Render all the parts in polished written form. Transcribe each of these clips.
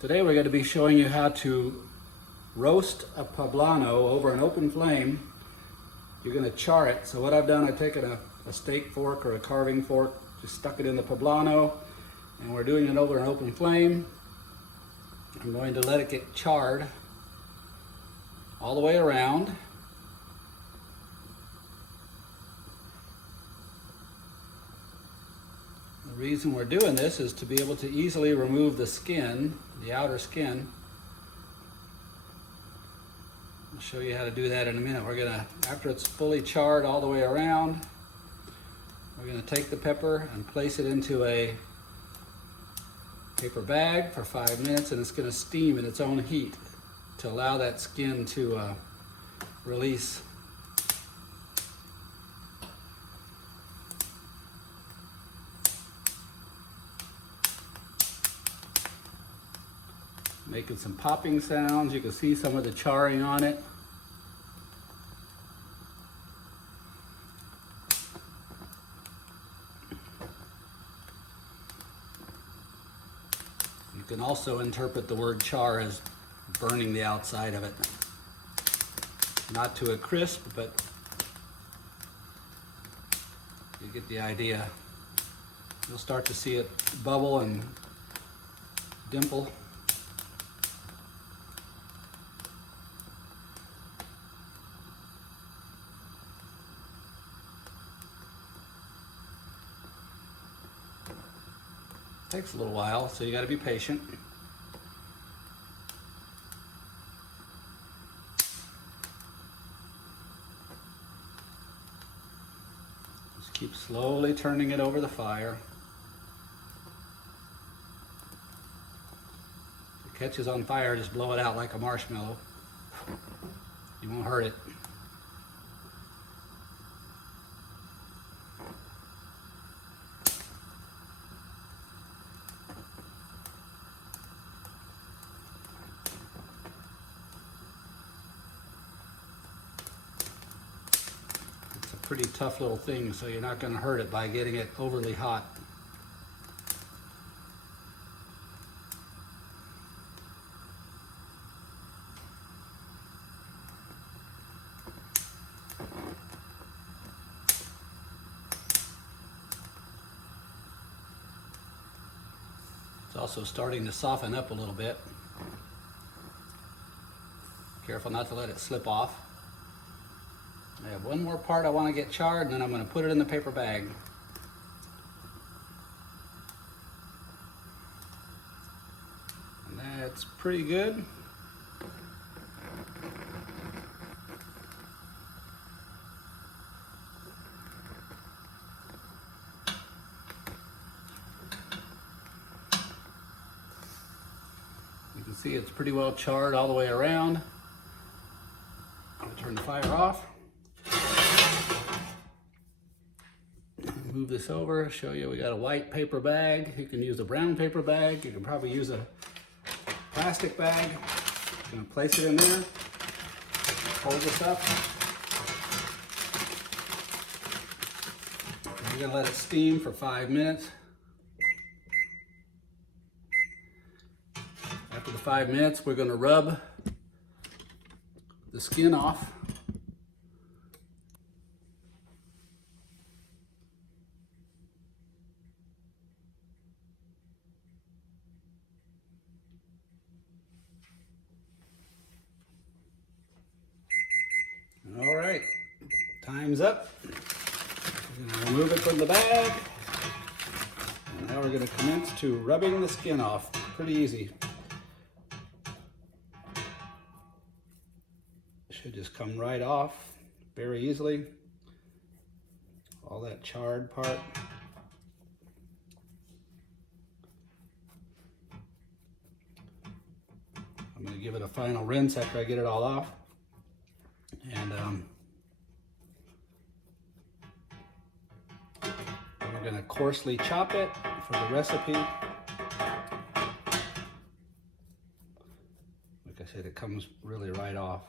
Today we're going to be showing you how to roast a poblano over an open flame. You're going to char it. So what I've done, I've taken a steak fork or a carving fork, just stuck it in the poblano, and we're doing it over an open flame. I'm going to let it get charred all the way around. The reason we're doing this is to be able to easily remove the skin, the outer skin. I'll show you how to do that in a minute. We're gonna, after it's fully charred all the way around, we're gonna take the pepper and place it into a paper bag for 5 minutes, and it's gonna steam in its own heat to allow that skin to release. Making some popping sounds. You can see some of the charring on it. You can also interpret the word char as burning the outside of it. Not to a crisp, but you get the idea. You'll start to see it bubble and dimple. Takes a little while, so you got to be patient. Just keep slowly turning it over the fire. If it catches on fire, just blow it out like a marshmallow. You won't hurt it. Pretty tough little thing, so you're not going to hurt it by getting it overly hot. It's also starting to soften up a little bit. Careful not to let it slip off. I have one more part I want to get charred, and then I'm going to put it in the paper bag. And that's pretty good. You can see it's pretty well charred all the way around. I'm going to turn the fire off. Move this over, show you we got a white paper bag. You can use a brown paper bag. You can probably use a plastic bag. I'm gonna place it in there, hold this up. We're gonna let it steam for 5 minutes. After the 5 minutes, we're gonna rub the skin off. All right, time's up. We're going to remove it from the bag. And now we're going to commence to rubbing the skin off. Pretty easy. Should just come right off very easily. All that charred part. I'm going to give it a final rinse after I get it all off. And we're going to coarsely chop it for the recipe. Like I said, it comes really right off.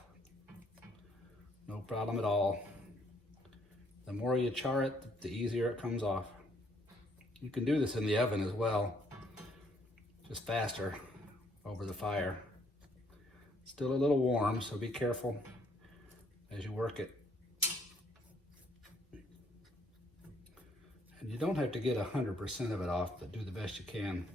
No problem at all. The more you char it, the easier it comes off. You can do this in the oven as well, just faster. over the fire. Still a little warm, so be careful as you work it. And you don't have to get 100% of it off, but do the best you can.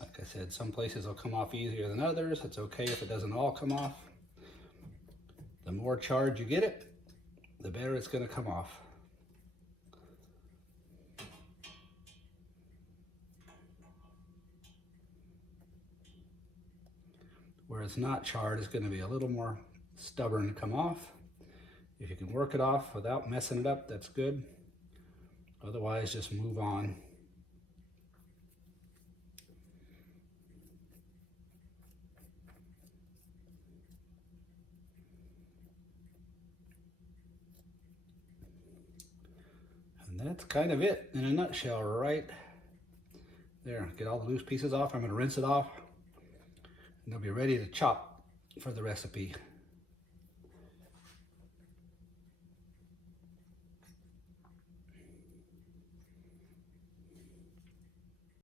Like I said, some places will come off easier than others. It's okay if it doesn't all come off. The more charge you get it, the better it's going to come off. Where it's not charred, it's going to be a little more stubborn to come off. If you can work it off without messing it up, that's good. Otherwise, just move on. And that's kind of it in a nutshell right there. Get all the loose pieces off. I'm going to rinse it off, and they'll be ready to chop for the recipe.